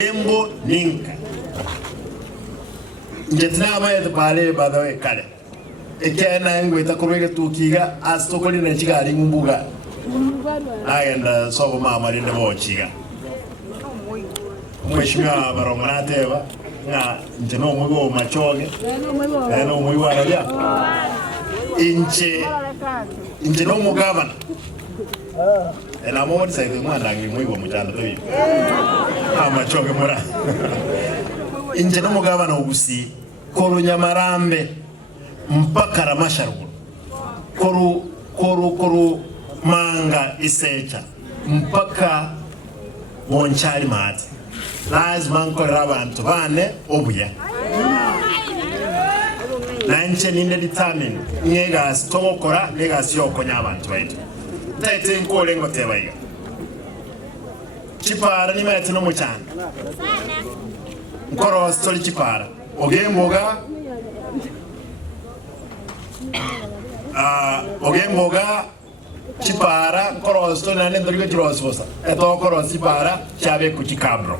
Ogembo ninka. Njetina mayet pale by the way kale. Ekena ngo itakurege tukiga astokoli na chigari ngumbuga. Agenda sobo mama rinde bochiga. Mheshimiwa barongorateba nga njeno mwigo machoge. Eno mwigo arabia. Inche no mugabana. Ela modi sa hivi mwana ngi mwigo mutando to hivi. Machoge mura. Inje no mugabana ubusi koru Nyamarambe mpaka Ramasharuguru. Koru Manga Isecha mpaka Wonchali Mati. Lazima nkorera abantu bane obuya. Nanche ninde determine nyega stokora lega syokonya abantu baitu. Taite nkole ngotebaiga. Chipara ni mete no muchana. Nkoro story chipara. Ogemboga chipara nkoro story nane ndorigo chirososa. Eto nkoro chipara chabe kuchikabro.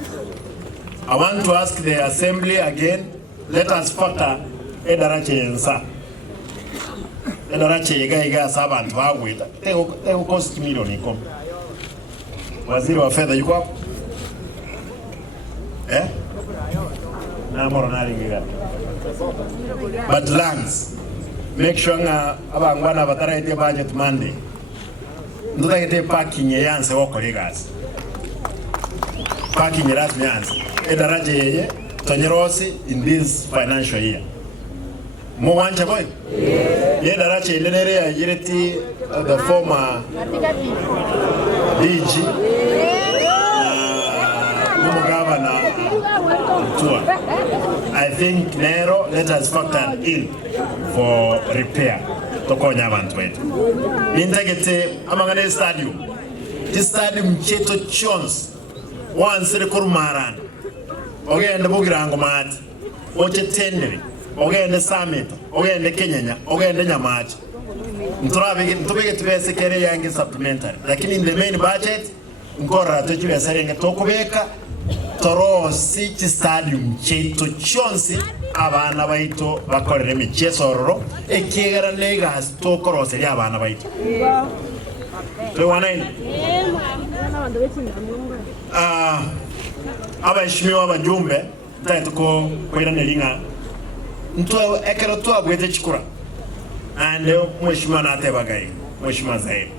I want to ask the assembly again, let us factor edarache yensa. Edarache iga sabantu bawita. Teo cost milioni iko. Waziri wa fedha yuko hapo? Na moronari ngiga. But lands, make sure nga abangwana batara ite budget Monday. Nduta ite parking yanse wako legas. Parking rasmi yanse. Edaraje yeye tonyerosi in this financial year. Mo wancha boy? Ye darache ilenere ya yireti the former DG Governor tour. I think Nero let us factor in for repair to konya abantu wetu. Nintagete amangane stadium. This stadium cheto chons once rekurmaran. Ogende bugirango mati. Oche tenderi. Ogende summit. Ogende Kenya. Ogende Nyamachi. Ntubege tubese kere yangi supplementary. Lakini in the main budget nkora tuchiwe serenge tokubeka torosi chi stadium cheto chonsi abana baito bakorere michesororo ekigera negas tokorose ya abana baito. Lewana ini. Abashimiwa abajumbe taituko kwera nelinga ntwa ekero twa bwete chikura ande mheshimiwa natebagai mheshimiwa zaidi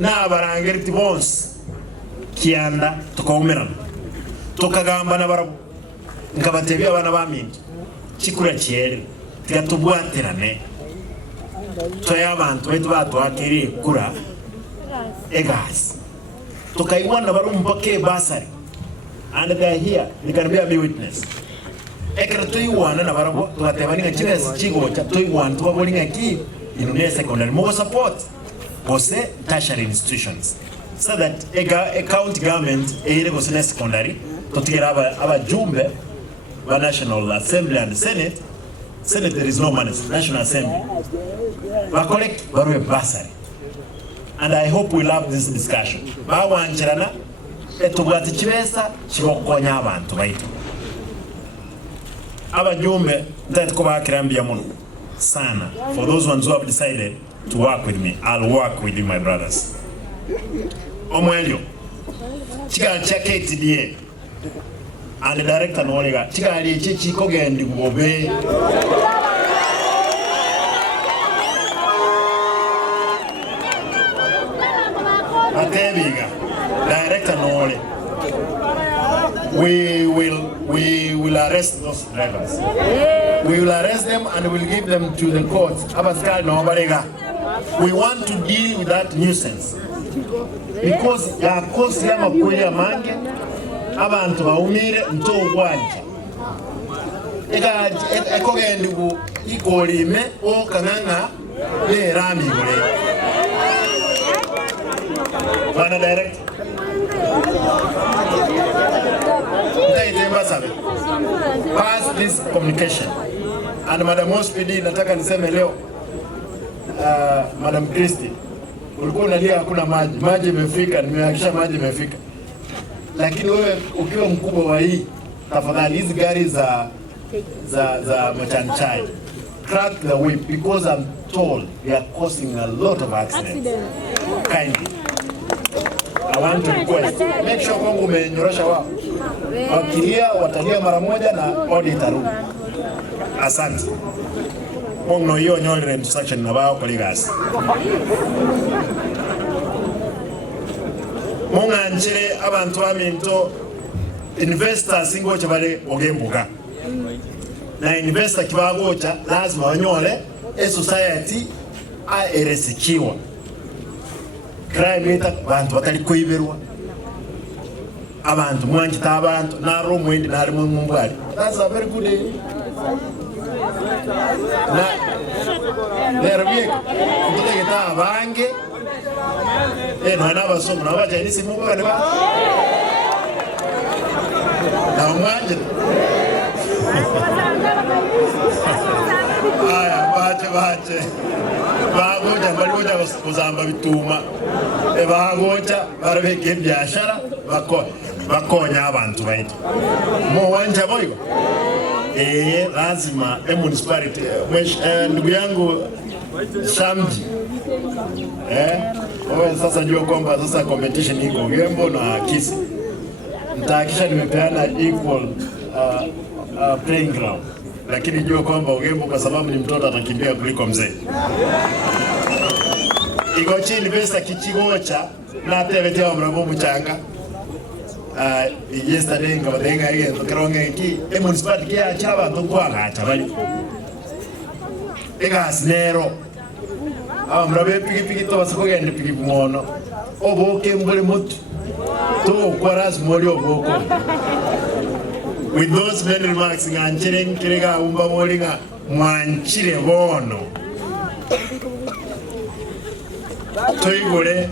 na barangeri tibons kianda tukomerana tukagamba na barabu ngabatebi abana bamingi chikura cyere tigatubwaterane toya abantu betu batwakiri kura egas tukaiwana baru mpake basari and they are here, they can be a witness. Ekera toiwana na barabu tukatebaninga chines chigo cha toiwana tukabolinga ki inune secondary more support bose tertiary institutions so that a county government ere bose secondary totigera aba jumbe wa National Assembly and Senate there is no money National Assembly we collect baru basari and I hope we'll have this discussion bawanjirana etubwati chibesa chibokonya abantu baitu abajumbe ntatiko bakirambia muno sana. For those ones who have decided to work with me, I'll work with you, my brothers. Omwelio chigali cha KTDA and the director nolega chigali chichi kogendi kubobe atebiga director nole. We will arrest those drivers. We will arrest them and we will give them to the courts. We want to deal with that nuisance because ya kosi ya makweli ya mange abantu baumire nto gwanja ekogende ku ikolime o kananga le rami gole bana direct pass this communication. And Madam Hospidi nataka niseme leo Madam Christie ulikuwa unalia hakuna maji imefika, nimehakisha maji imefika. lakini wewe ukiwa mkubwa wa hii, tafadhali hizi gari za machanchai, crack the whip, because I'm told they are causing a lot of accidents. Kindly, I want to request, make sure kwamba umenyorosha wao. Wakilia watalia mara moja na audit itarudi. Asante. Mungu hiyo nyole instruction na bao kolegas. Mungu anjire abantu aminto investors ingocha bale ogembuka. Na investor kibagocha lazima wanyole society aeresikiwa. Crime ita bantu batali kwiberwa. Abantu mwanjita abantu na romo indi na limu mbwali. That's a very good day. Nerbiek ndiketa abange nana basomo na bajani simu kwa ne ba na mwanje aya bache bagoja baligoja kuzamba bituma bagoja barabeke byashara bakonya abantu baitu mo wanja boyo lazima municipality ndugu yangu Shamji wewe sasa ndio kwamba sasa competition iko Ogembo na KISII, nitahakisha nimepeana equal playing ground, lakini jua kwamba Ogembo kwa sababu ni mtoto atakimbia kuliko mzee. Iko chini pesa kichigocha na tebete wa mrabo mchanga yesterday ngabadenga ile tokeronge ki municipality ya chaba tokwaga chabali ega snero mrabe piki to basokogende piki kumono oboke mbole mutu to kwaras mori oboko. With those many remarks nganchire kirega umba moringa mwanchire bono toigore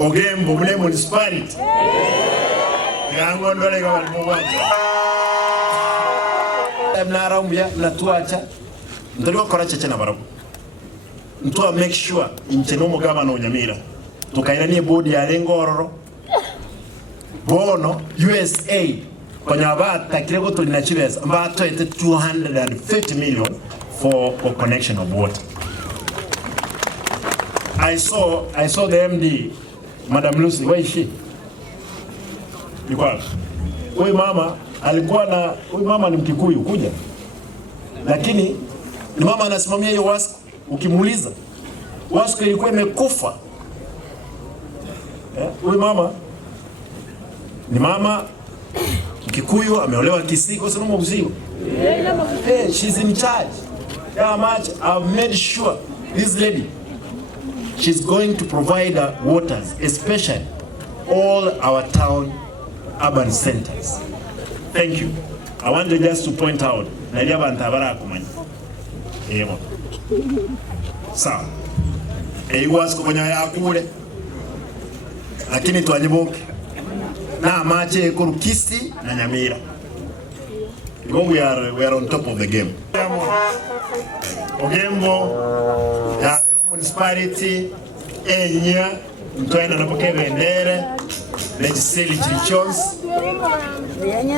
Ogembo mune municipality ngangondole ga bali mubaje mnarambya natuacha ndiko kora cheche na barabu ntwa make sure incheno mugaba no nyamira tukairanie board ya lengororo bono USA konya bata kirego tulina chibesa mbato ete 250 million for connection of water. I saw the MD Madam Lucy, where is she? Yuko. Huyu mama alikuwa na huyu mama ni Mkikuyu kuja. Lakini ni mama anasimamia hiyo wasco, ukimuuliza wasco ilikuwa imekufa. Huyu mama ni mama Mkikuyu ameolewa KISII kwa sababu mzio. She's in charge. How much I've made sure this lady she's going to provide waters, especially all our town urban centers. Thank you. I wanted just to point out, Nadia Bantabara Kumani. Sawa. Was kufanya ya kule. Lakini tuanyibuke. Na mache kuru KISII na Nyamira. We are on top of the game. Ogembo ya municipality enya mtoena napoke bendere legiseli chichons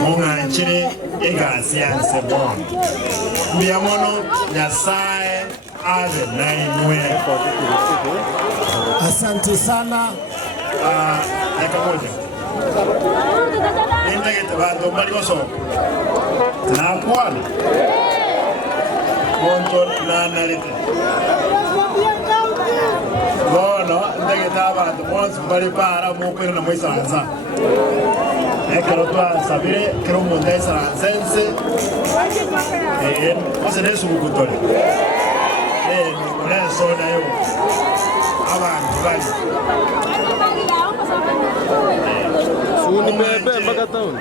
munga nchire ega sianse bon miamono nyasaye ave nainwe. Asante sana. Nakamoja nindagete bando mbali waso nakwani bonto na nalite bono ndagete abantu bonse bali para mukwera na mwisanza ekero twa sabire kero monde sanzense ose nesu bukutole neso nayo abantu bali Mbebe mpaka town.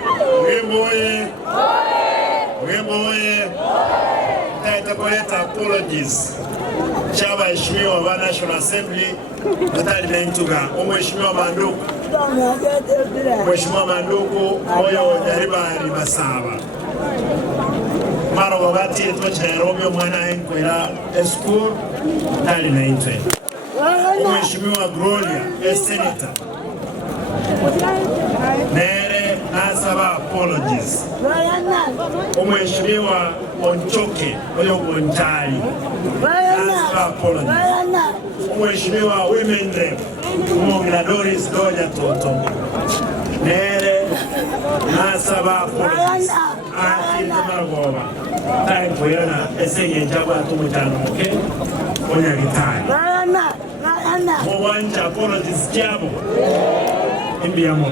Wemoye. Nitakuleta apologies. Chama heshimiwa wa National Assembly Natali Mentuga, Mheshimiwa Manduku. Mheshimiwa Manduku moyo nyaribari basaba. Mara wakati tuacha Nairobi mwana enkwera school Natali Mentwe. Mheshimiwa Gloria, senator. nere nasaba apologies omweshimiwa Onchoke oyo Onchali nasaba apologies omweshimiwa women rep Mongla Doris Doja Toto nere nasaba apologies Margoba time for yana esenye jaba tumutano okay onya gitani Mwanja apologies jabo Imbiamo